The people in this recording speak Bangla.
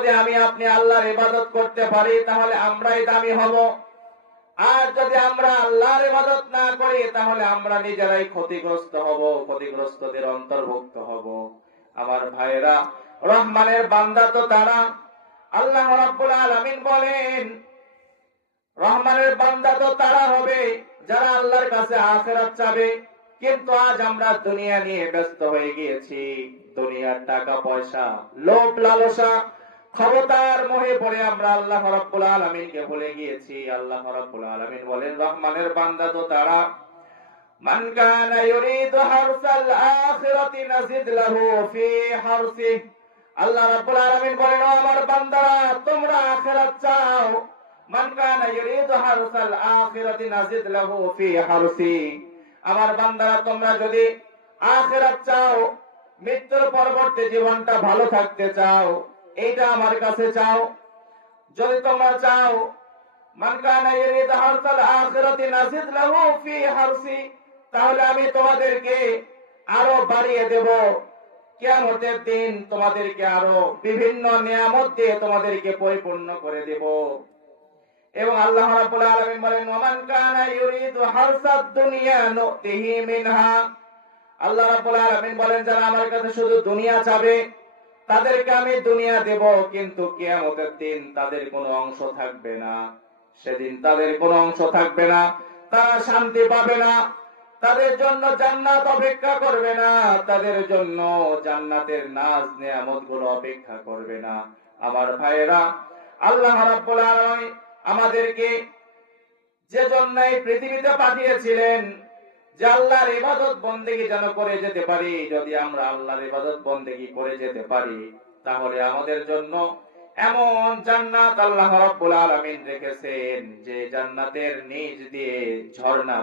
যদি আমি আপনি আল্লাহর ইবাদত করতে পারি তাহলে আমরাই দামি হব, আর যদি আমরা আল্লাহর ইবাদত না করি তাহলে আমরা নিজেরাই ক্ষতিগ্রস্ত হব, ক্ষতিগ্রস্তদের অন্তর্ভুক্ত হব। আমার ভাইরা, রহমানের বান্দা তো তারা, আল্লাহ রাব্বুল আলামিন বলেন রহমানের বান্দা তো তারা হবে যারা আল্লাহর কাছে আখিরাত চাবে। কিন্তু আজ আমরা দুনিয়া নিয়ে ব্যস্ত হয়ে গিয়েছি। দুনিয়ার টাকা পয়সা, লোভ লালসা, ক্ষমতার মোহে পড়ে আমরা আল্লাহ রাব্বুল আলামিনকে ভুলে গিয়েছি। আল্লাহ রাব্বুল আলামিন বলেন রহমানের বান্দা তো তারা, মান কানা ইউরিদু হারসাল আখিরাতি নাজিদ লাহু ফি হারসি। আল্লাহ রাব্বুল আলামিন বলেন আমার বান্দারা তোমরা আখিরাত চাও, মান কানা ইউরিদু হারসাল আখিরাতি নাজিদ লাহু ফি হারসি। আমার বান্দারা তোমরা যদি আখিরাত চাও, মৃত্যুর পরবর্তী জীবনটা ভালো থাকতে চাও, এইটা আমার কাছে চাও। যদি তোমরা চাও মান কানা ইউরিদু হারসাল আখিরাতি নাজিদ লাহু ফি হারসি, তাহলে আমি তোমাদেরকে আরো বাড়িয়ে দেব। কিয়ামতের দিন তোমাদেরকে আরো বিভিন্ন নিয়ামত দিয়ে তোমাদেরকে পরিপূর্ণ করে দেব। এবং আল্লাহ রাব্বুল আলামিন বলেন ওমান কানা ইউরিদু হারসাদ দুনিয়া নুতিহি মিনহা। আল্লাহ রাব্বুল আলামিন বলেন যারা আমার কাছে শুধু দুনিয়া চাবে তাদেরকে আমি দুনিয়া দেব, কিন্তু কিয়ামতের দিন তাদের কোনো অংশ থাকবে না। সেদিন তাদের কোনো অংশ থাকবে না, তারা শান্তি পাবে না, তাদের জন্য জান্নাত অপেক্ষা করবে না, তাদের জন্য জান্নাতের নাজ নিয়ামত গুলো অপেক্ষা করবে না। আমার ভাইয়েরা, আল্লাহ রাব্বুল আলামিন আমাদেরকে যে জন্য এই পৃথিবীতে পাঠিয়েছিলেন যে আল্লাহর ইবাদত বন্দেগী যেন করে যেতে পারি। যদি আমরা আল্লাহর ইবাদত বন্দেগী করে যেতে পারি তাহলে আমাদের জন্য এমন জান্নাত আল্লাহ রাব্বুল আলামিন রেখেছেন যে জান্নাতের নিচ দিয়ে ঝর্ণা